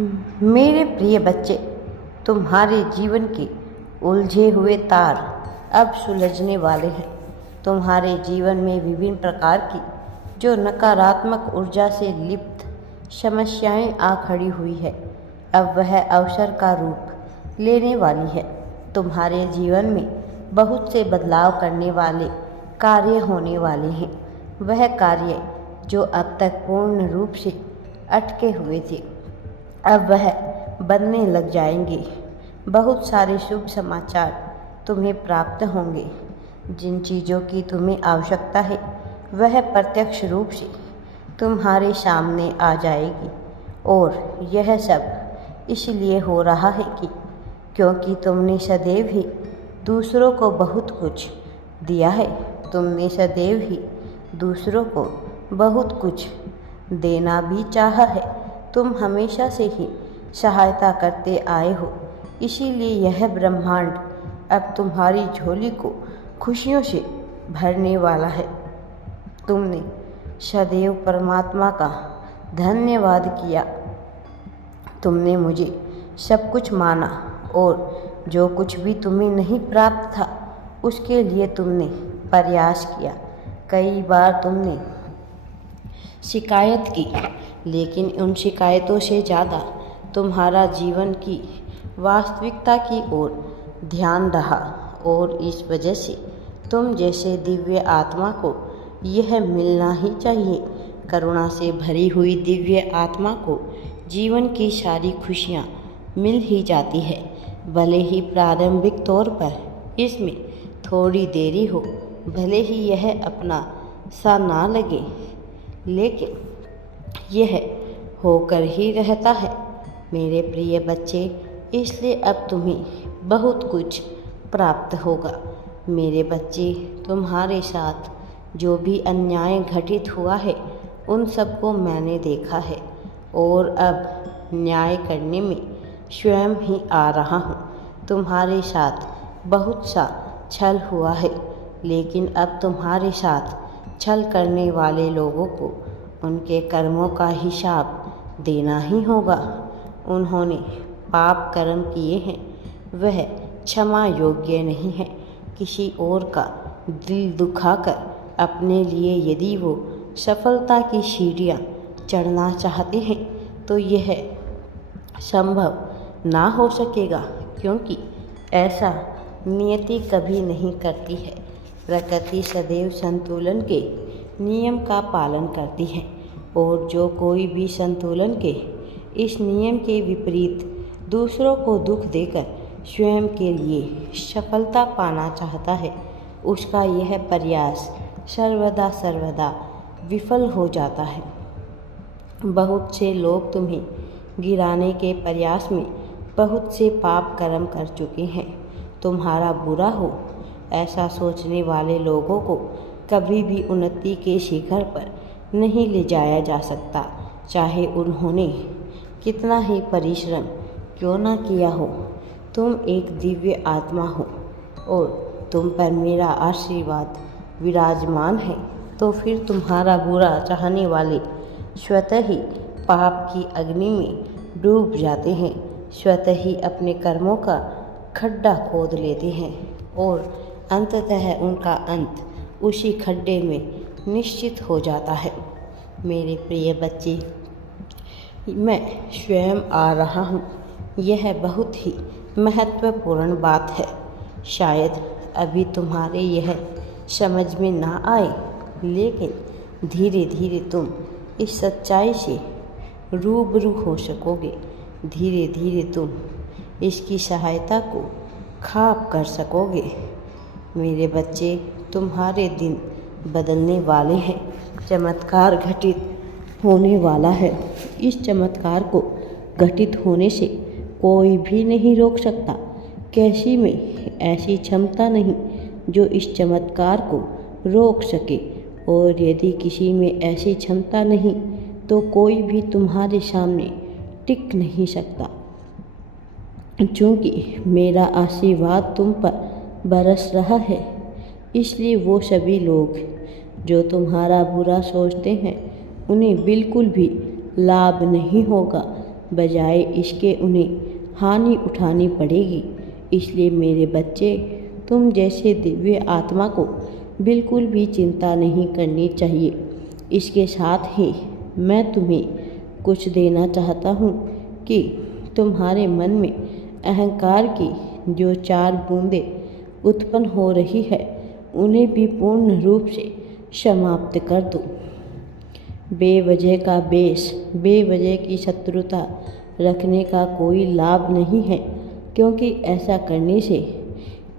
मेरे प्रिय बच्चे, तुम्हारे जीवन के उलझे हुए तार अब सुलझने वाले हैं। तुम्हारे जीवन में विभिन्न प्रकार की जो नकारात्मक ऊर्जा से लिप्त समस्याएं आ खड़ी हुई है, अब वह अवसर का रूप लेने वाली है। तुम्हारे जीवन में बहुत से बदलाव करने वाले कार्य होने वाले हैं। वह कार्य जो अब तक पूर्ण रूप से अटके हुए थे, अब वह बनने लग जाएंगे। बहुत सारे शुभ समाचार तुम्हें प्राप्त होंगे। जिन चीज़ों की तुम्हें आवश्यकता है वह प्रत्यक्ष रूप से तुम्हारे सामने आ जाएगी, और यह सब इसलिए हो रहा है कि क्योंकि तुमने सदैव ही दूसरों को बहुत कुछ दिया है। तुमने सदैव ही दूसरों को बहुत कुछ देना भी चाहा है। तुम हमेशा से ही सहायता करते आए हो, इसीलिए यह ब्रह्मांड अब तुम्हारी झोली को खुशियों से भरने वाला है। तुमने सदैव परमात्मा का धन्यवाद किया। तुमने मुझे सब कुछ माना, और जो कुछ भी तुम्हें नहीं प्राप्त था उसके लिए तुमने प्रयास किया। कई बार तुमने शिकायत की, लेकिन उन शिकायतों से ज़्यादा तुम्हारा जीवन की वास्तविकता की ओर ध्यान रहा, और इस वजह से तुम जैसे दिव्य आत्मा को यह मिलना ही चाहिए। करुणा से भरी हुई दिव्य आत्मा को जीवन की सारी खुशियाँ मिल ही जाती है, भले ही प्रारंभिक तौर पर इसमें थोड़ी देरी हो, भले ही यह अपना सा ना लगे, लेकिन यह होकर ही रहता है। मेरे प्रिय बच्चे, इसलिए अब तुम्हें बहुत कुछ प्राप्त होगा। मेरे बच्चे, तुम्हारे साथ जो भी अन्याय घटित हुआ है उन सबको मैंने देखा है, और अब न्याय करने में स्वयं ही आ रहा हूँ। तुम्हारे साथ बहुत सा छल हुआ है, लेकिन अब तुम्हारे साथ छल करने वाले लोगों को उनके कर्मों का हिसाब देना ही होगा। उन्होंने पाप कर्म किए हैं, वह क्षमा योग्य नहीं है। किसी और का दिल दुखाकर अपने लिए यदि वो सफलता की सीढ़ियाँ चढ़ना चाहते हैं तो यह संभव ना हो सकेगा, क्योंकि ऐसा नियति कभी नहीं करती है। प्रकृति सदैव संतुलन के नियम का पालन करती है, और जो कोई भी संतुलन के इस नियम के विपरीत दूसरों को दुख देकर स्वयं के लिए सफलता पाना चाहता है, उसका यह प्रयास सर्वदा विफल हो जाता है। बहुत से लोग तुम्हें गिराने के प्रयास में बहुत से पाप कर्म कर चुके हैं। तुम्हारा बुरा हो ऐसा सोचने वाले लोगों को कभी भी उन्नति के शिखर पर नहीं ले जाया जा सकता, चाहे उन्होंने कितना ही परिश्रम क्यों ना किया हो। तुम एक दिव्य आत्मा हो, और तुम पर मेरा आशीर्वाद विराजमान है, तो फिर तुम्हारा बुरा चाहने वाले स्वतः ही पाप की अग्नि में डूब जाते हैं, स्वतः ही अपने कर्मों का खड्डा खोद लेते हैं, और अंततः उनका अंत उसी खड्डे में निश्चित हो जाता है। मेरे प्रिय बच्चे, मैं स्वयं आ रहा हूँ। यह बहुत ही महत्वपूर्ण बात है। शायद अभी तुम्हारे यह समझ में ना आए, लेकिन धीरे धीरे तुम इस सच्चाई से रूबरू हो सकोगे। धीरे धीरे तुम इसकी सहायता को खाप कर सकोगे। मेरे बच्चे, तुम्हारे दिन बदलने वाले हैं। चमत्कार घटित होने वाला है। इस चमत्कार को घटित होने से कोई भी नहीं रोक सकता। किसी में ऐसी क्षमता नहीं जो इस चमत्कार को रोक सके, और यदि किसी में ऐसी क्षमता नहीं तो कोई भी तुम्हारे सामने टिक नहीं सकता, क्योंकि मेरा आशीर्वाद तुम पर बरस रहा है। इसलिए वो सभी लोग जो तुम्हारा बुरा सोचते हैं उन्हें बिल्कुल भी लाभ नहीं होगा बजाय इसके उन्हें हानि उठानी पड़ेगी। इसलिए मेरे बच्चे, तुम जैसे दिव्य आत्मा को बिल्कुल भी चिंता नहीं करनी चाहिए। इसके साथ ही मैं तुम्हें कुछ देना चाहता हूँ कि तुम्हारे मन में अहंकार की जो 4 बूंदें उत्पन्न हो रही है, उन्हें भी पूर्ण रूप से समाप्त कर दो। बेवजह का बेश, बेवजह की शत्रुता रखने का कोई लाभ नहीं है, क्योंकि ऐसा करने से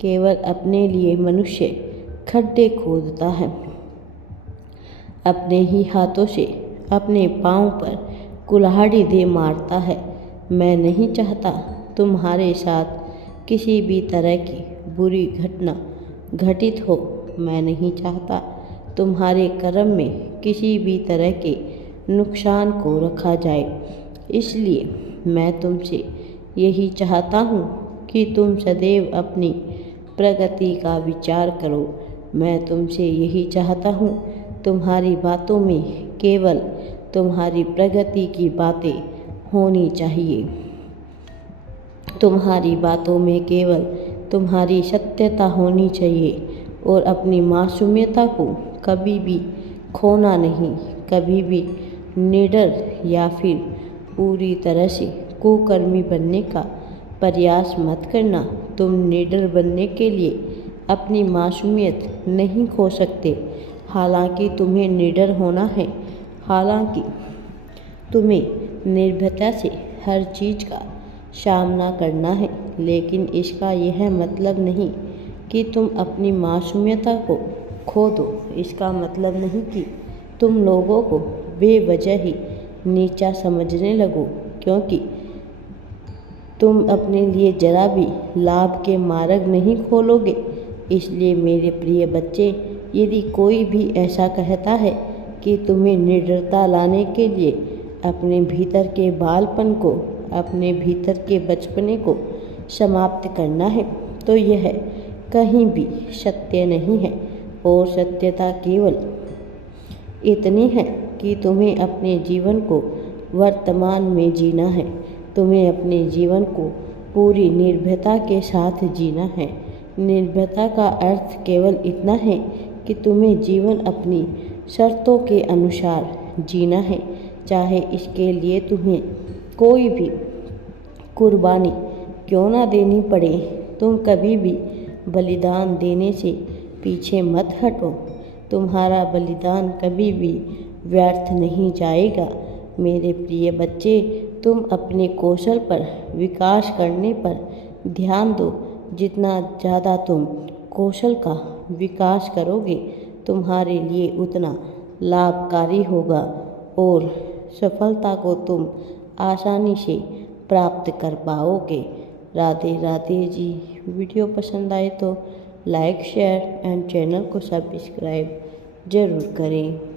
केवल अपने लिए मनुष्य खड्डे खोदता है। अपने ही हाथों से अपने पांव पर कुल्हाड़ी दे मारता है। मैं नहीं चाहता तुम्हारे साथ किसी भी तरह की बुरी घटना घटित हो। मैं नहीं चाहता तुम्हारे कर्म में किसी भी तरह के नुकसान को रखा जाए। इसलिए मैं तुमसे यही चाहता हूँ कि तुम सदैव अपनी प्रगति का विचार करो। मैं तुमसे यही चाहता हूँ, तुम्हारी बातों में केवल तुम्हारी प्रगति की बातें होनी चाहिए। तुम्हारी बातों में केवल तुम्हारी सत्यता होनी चाहिए और अपनी मासूमियता को कभी भी खोना नहीं। कभी भी निडर या फिर पूरी तरह से कुकर्मी बनने का प्रयास मत करना। तुम निडर बनने के लिए अपनी मासूमियत नहीं खो सकते। हालांकि तुम्हें निडर होना है, हालांकि तुम्हें निर्भयता से हर चीज़ का सामना करना है, लेकिन इसका यह मतलब नहीं कि तुम अपनी मासूमियता को खो दो। इसका मतलब नहीं कि तुम लोगों को बेवजह ही नीचा समझने लगो, क्योंकि तुम अपने लिए जरा भी लाभ के मार्ग नहीं खोलोगे। इसलिए मेरे प्रिय बच्चे, यदि कोई भी ऐसा कहता है कि तुम्हें निडरता लाने के लिए अपने भीतर के बालपन को, अपने भीतर के बचपने को समाप्त करना है, तो यह कहीं भी सत्य नहीं है। और सत्यता केवल इतनी है कि तुम्हें अपने जीवन को वर्तमान में जीना है। तुम्हें अपने जीवन को पूरी निर्भयता के साथ जीना है। निर्भयता का अर्थ केवल इतना है कि तुम्हें जीवन अपनी शर्तों के अनुसार जीना है, चाहे इसके लिए तुम्हें कोई भी कुर्बानी क्यों ना देनी पड़े। तुम कभी भी बलिदान देने से पीछे मत हटो। तुम्हारा बलिदान कभी भी व्यर्थ नहीं जाएगा। मेरे प्रिय बच्चे, तुम अपने कौशल पर विकास करने पर ध्यान दो। जितना ज़्यादा तुम कौशल का विकास करोगे, तुम्हारे लिए उतना लाभकारी होगा और सफलता को तुम आसानी से प्राप्त कर पाओगे। राधे राधे जी। वीडियो पसंद आए तो लाइक, शेयर एंड चैनल को सब्सक्राइब ज़रूर करें।